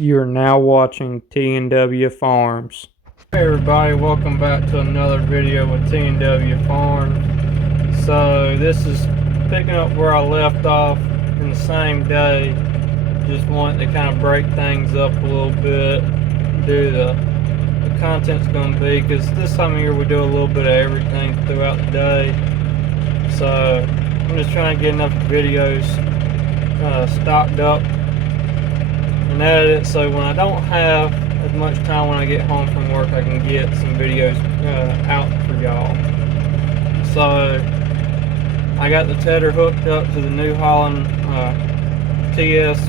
You're now watching T&W Farms. Hey everybody, welcome back to another video with T&W Farms. So this is picking up where I left off in the same day. Just wanted to kind of break things up a little bit, do the content's going to be, because this time of year we do a little bit of everything throughout the day. So I'm just trying to get enough videos stocked up and edit it, so when I don't have as much time when I get home from work, I can get some videos out for y'all. So I got the tedder hooked up to the New Holland TS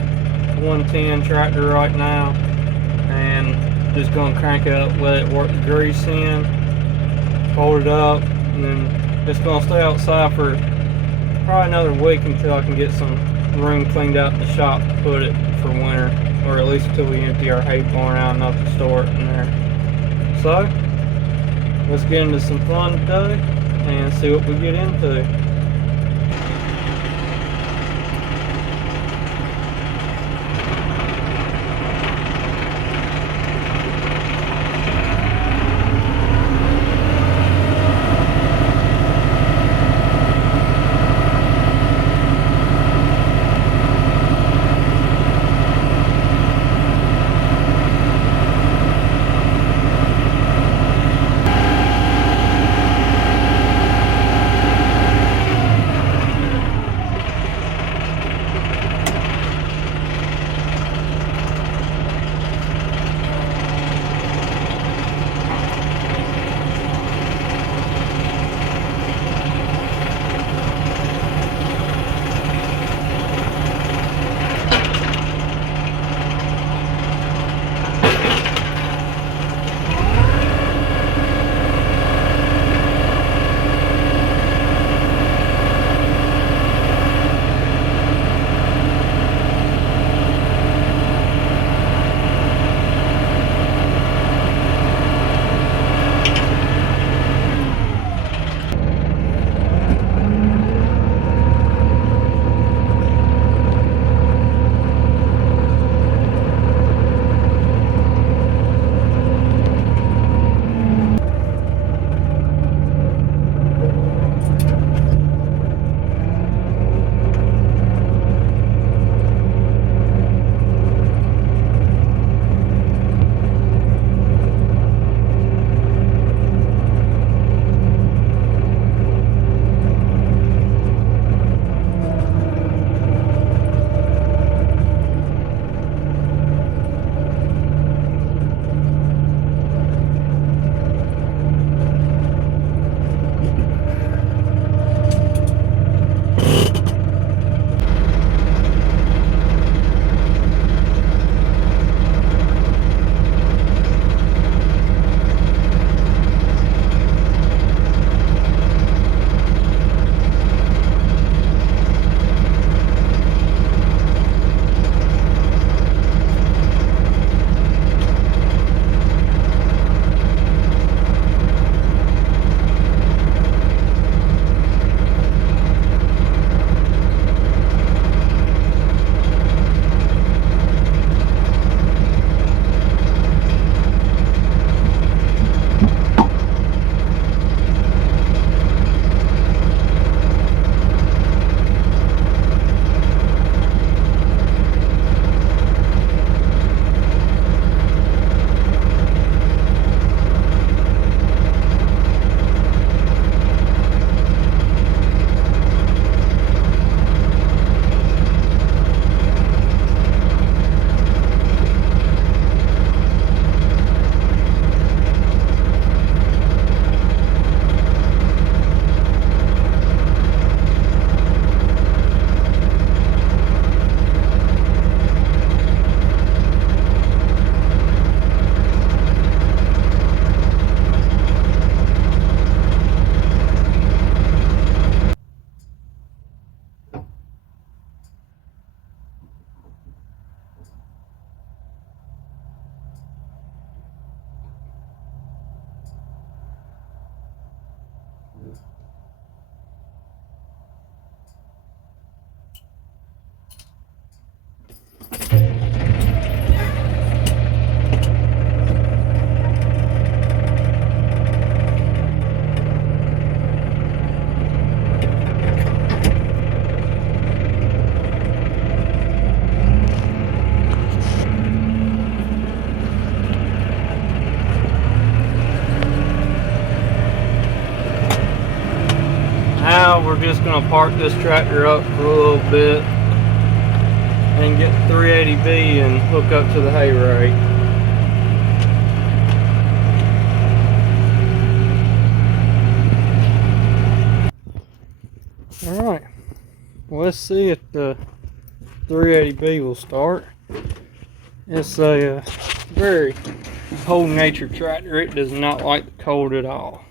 110 tractor right now, and just gonna crank it up, let it work the grease in, fold it up, and then it's gonna stay outside for probably another week until I can get some room cleaned out in the shop to put it for winter, or at least until we empty our hay barn out enough to store it in there. So let's get into some fun today and see what we get into. just gonna park this tractor up for a little bit and get the 380B and hook up to the hay rake. Alright, well, let's see if the 380B will start. It's a very cold natured tractor. It does not like the cold at all.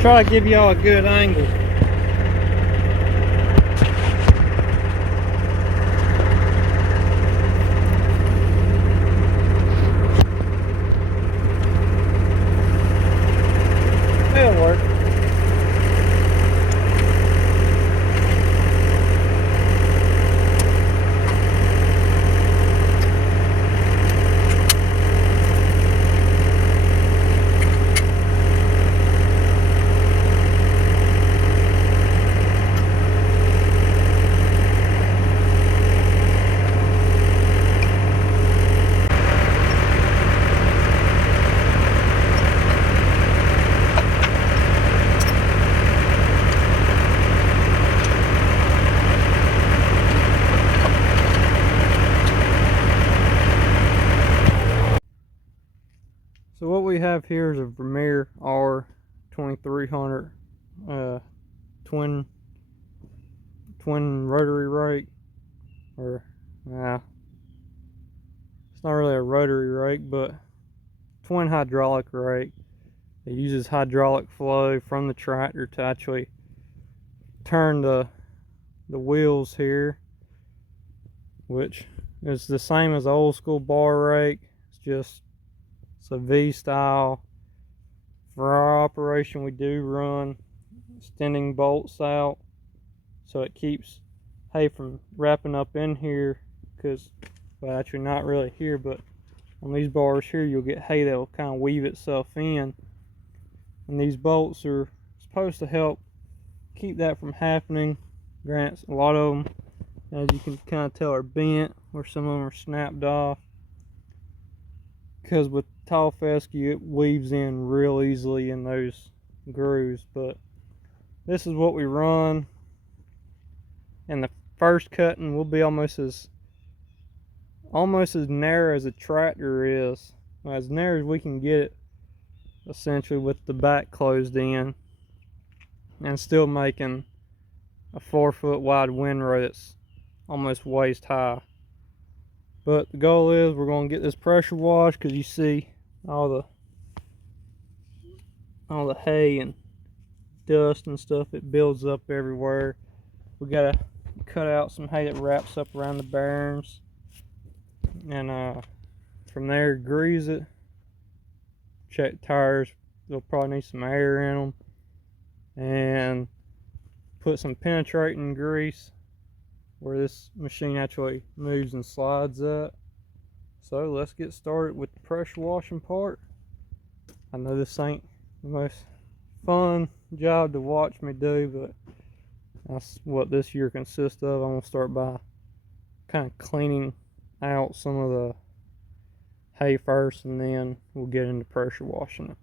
Try to give y'all a good angle. It'll work. So what we have here is a Vermeer R2300 twin rotary rake, or it's not really a rotary rake, but twin hydraulic rake. It uses hydraulic flow from the tractor to actually turn the wheels here, which is the same as the old school bar rake. It's a V style. For our operation, we do run extending bolts out so it keeps hay from wrapping up in here, because, well, actually not really here, but on these bars here you'll get hay that will kind of weave itself in, and these bolts are supposed to help keep that from happening. Granted, a lot of them, as you can kind of tell, are bent, or some of them are snapped off, because with tall fescue it weaves in real easily in those grooves. But this is what we run, and the first cutting will be almost as narrow as a tractor is, as narrow as we can get it, essentially, with the back closed in, and still making a 4-foot wide windrow that's almost waist high. But the goal is we're going to get this pressure washed, because you see all the hay and dust and stuff, it builds up everywhere. We gotta cut out some hay that wraps up around the bearings, and from there grease it, check tires. They'll probably need some air in them, and put some penetrating grease where this machine actually moves and slides at. So let's get started with the pressure washing part. I know this ain't the most fun job to watch me do, but that's what this year consists of. I'm going to start by kind of cleaning out some of the hay first, and then we'll get into pressure washing it.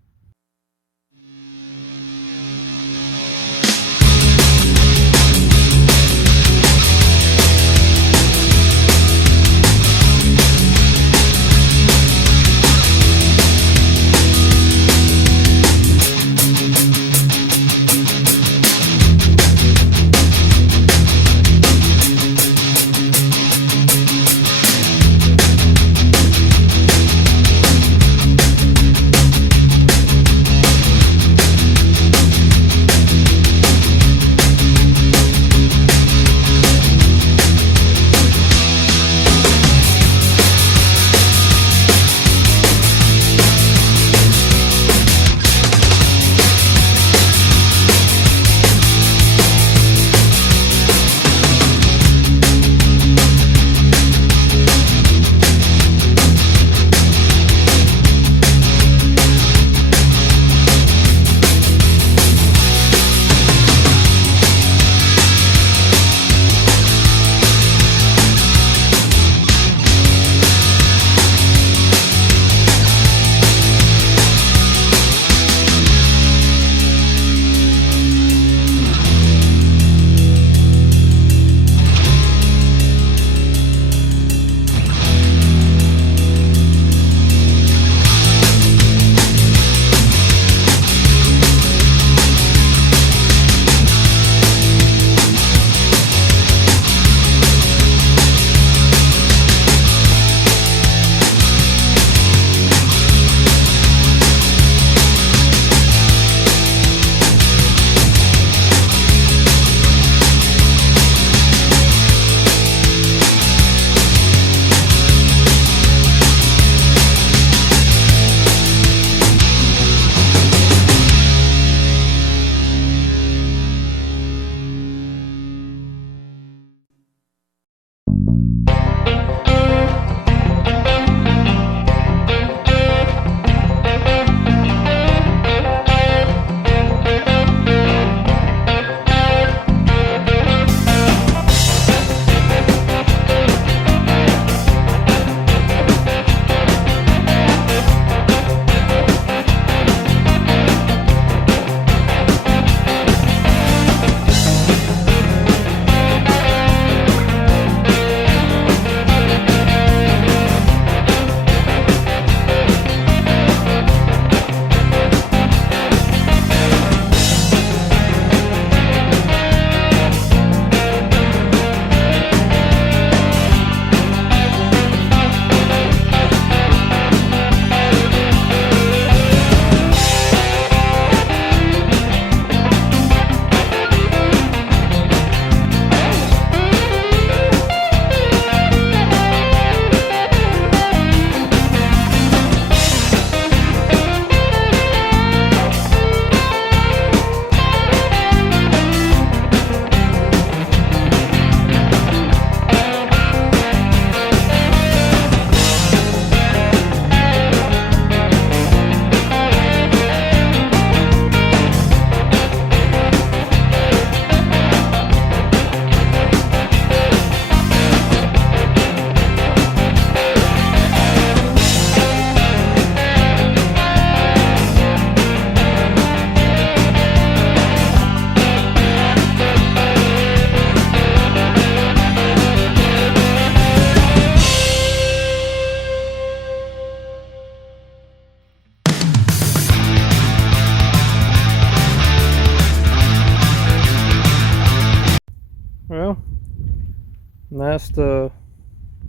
And that's the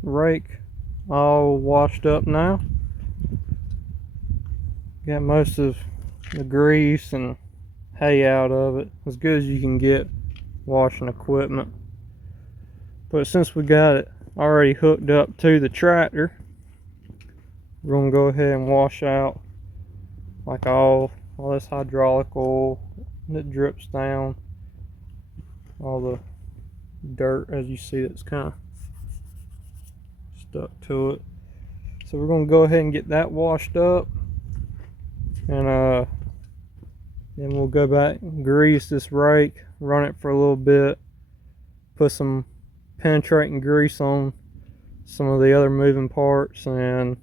rake all washed up now. Got most of the grease and hay out of it, as good as you can get washing equipment. But since we got it already hooked up to the tractor, we're gonna go ahead and wash out like all this hydraulic oil that drips down, all the dirt, as you see, that's kind of stuck to it. So we're gonna go ahead and get that washed up, and then we'll go back and grease this rake, run it for a little bit, put some penetrating grease on some of the other moving parts, and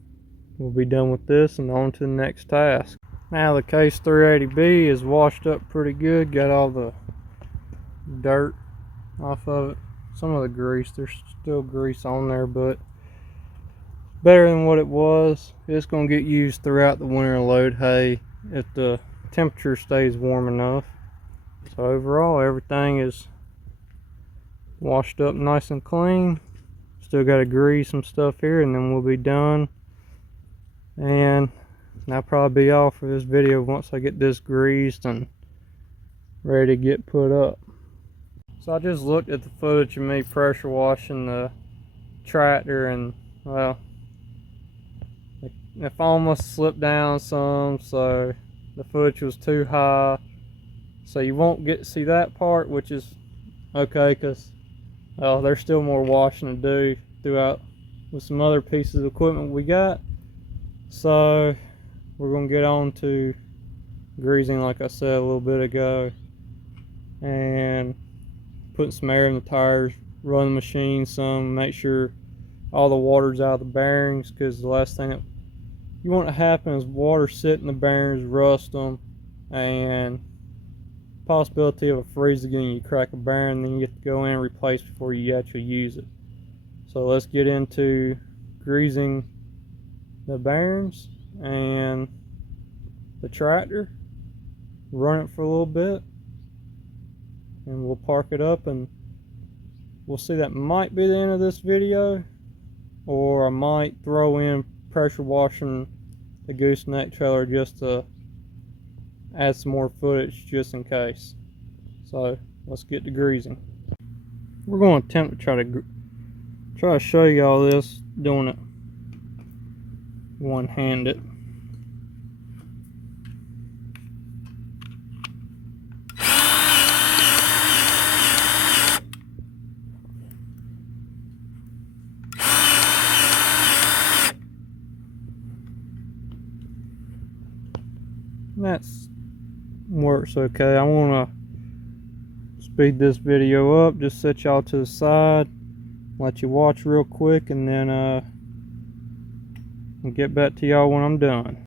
we'll be done with this and on to the next task. Now the Case 380B is washed up pretty good, got all the dirt off of it. Some of the grease, there's still grease on there, but better than what it was. It's going to get used throughout the winter load hay if the temperature stays warm enough. So overall, everything is washed up nice and clean. Still got to grease some stuff here, and then we'll be done. And that'll probably be all for this video once I get this greased and ready to get put up. So I just looked at the footage of me pressure washing the tractor, and well, it almost slipped down some, so the footage was too high. So you won't get to see that part, which is okay, because there's still more washing to do throughout with some other pieces of equipment we got. So we're going to get on to greasing, like I said a little bit ago, and putting some air in the tires, run the machine some, make sure all the water's out of the bearings, because the last thing that you want to happen is water sit in the bearings, rust them, and possibility of a freeze again, you crack a bearing, then you have to go in and replace before you actually use it. So let's get into greasing the bearings and the tractor, run it for a little bit, and we'll park it up, and we'll see. That might be the end of this video, or I might throw in pressure washing the gooseneck trailer just to add some more footage just in case. So let's get to greasing. We're going to attempt to try to show you all this doing it one-handed. That works okay. I want to speed this video up, just set y'all to the side, let you watch real quick, and then I'll get back to y'all when I'm done.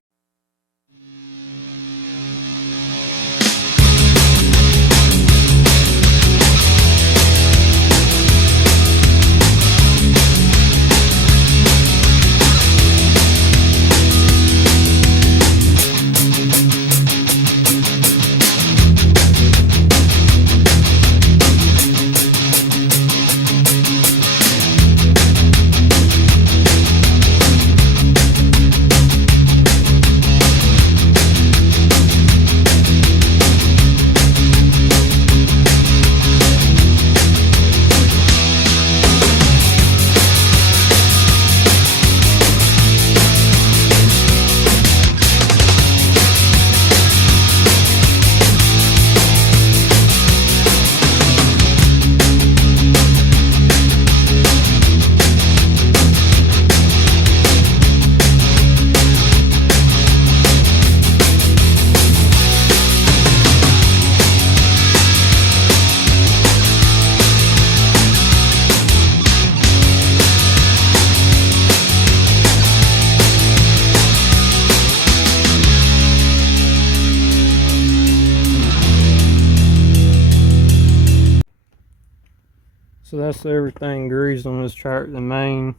So that's everything greased on this tractor. The main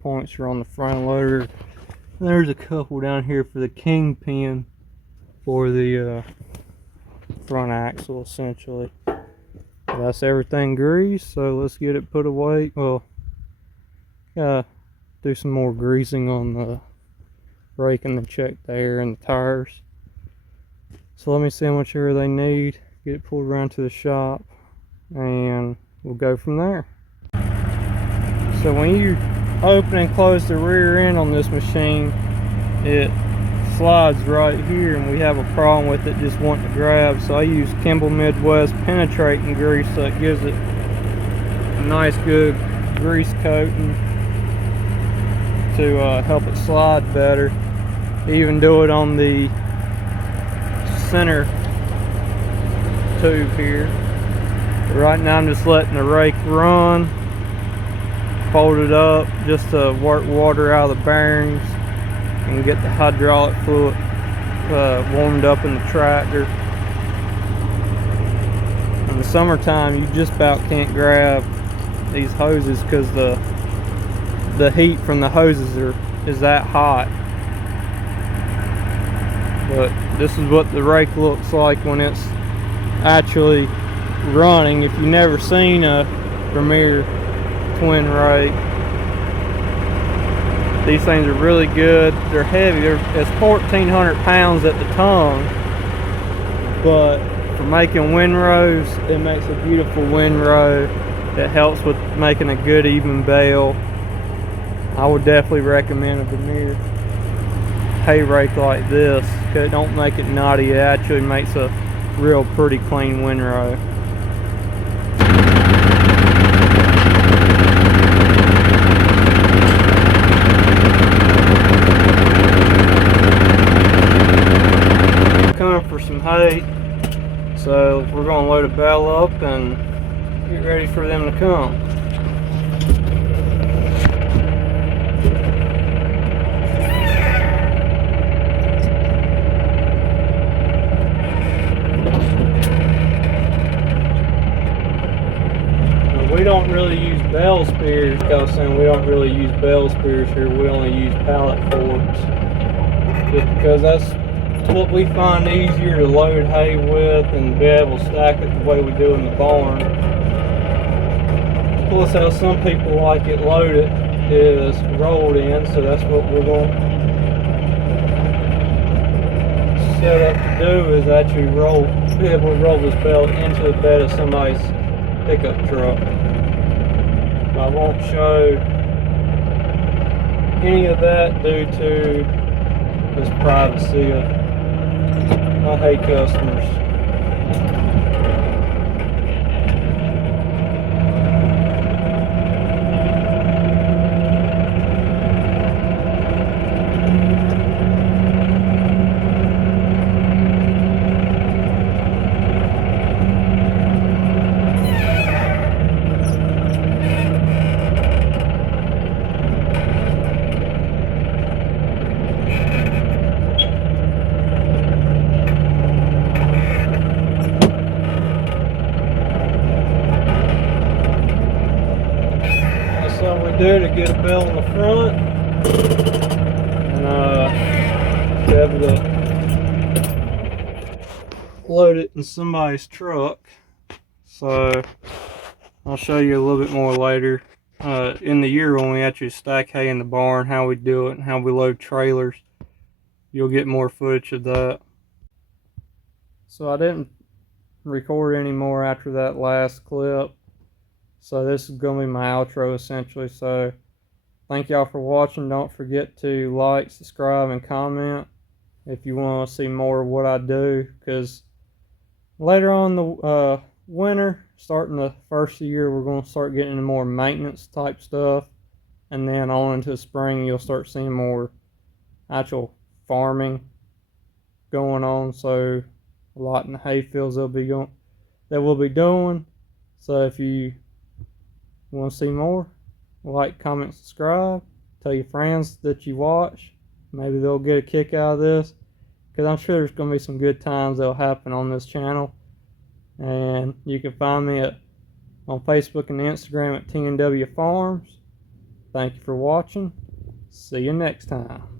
points are on the front loader. There's a couple down here for the kingpin for the front axle, essentially. That's everything greased, so let's get it put away. Well, do some more greasing on the brake and then check the air and the tires. So let me see how much air they need, get it pulled around to the shop, and we'll go from there. So when you open and close the rear end on this machine, it slides right here, and we have a problem with it just wanting to grab. So I use Kimball Midwest penetrating grease, so it gives it a nice good grease coating to help it slide better. Even do it on the center tube here. But right now I'm just letting the rake run, fold it up just to work water out of the bearings and get the hydraulic fluid warmed up in the tractor. In the summertime, you just about can't grab these hoses because the heat from the hoses is that hot. But this is what the rake looks like when it's actually running. If you've never seen a Vermeer twin rake, these things are really good. They're heavy. It's 1,400 pounds at the tongue, but for making windrows, it makes a beautiful windrow. It helps with making a good even bale. I would definitely recommend a Vermeer hay rake like this, because it don't make it knotty. It actually makes a real pretty clean windrow. Coming for some hay, so we're going to load a bale up and get ready for them to come. We don't really use bale spears, we don't really use bale spears here. We only use pallet forks, just because that's what we find easier to load hay with and be able to stack it the way we do in the barn. Plus, how some people like it loaded is rolled in, so that's what we're going to set up to do, is actually be able to roll this bale into the bed of somebody's pickup truck. I won't show any of that due to this privacy of my hay customers. That's what we do to get a bale in the front and be able to load it in somebody's truck. So I'll show you a little bit more later in the year when we actually stack hay in the barn, how we do it and how we load trailers. You'll get more footage of that. So I didn't record any more after that last clip, so this is going to be my outro essentially. So thank y'all for watching. Don't forget to like, subscribe, and comment if you want to see more of what I do, because later on the winter, starting the first of the year, we're going to start getting into more maintenance type stuff, and then on into the spring you'll start seeing more actual farming going on. So a lot in the hay fields that we'll be doing. So if you want to see more, like, comment, subscribe, tell your friends that you watch. Maybe they'll get a kick out of this, because I'm sure there's going to be some good times that'll happen on this channel. And you can find me on Facebook and Instagram at TNW Farms. Thank you for watching. See you next time.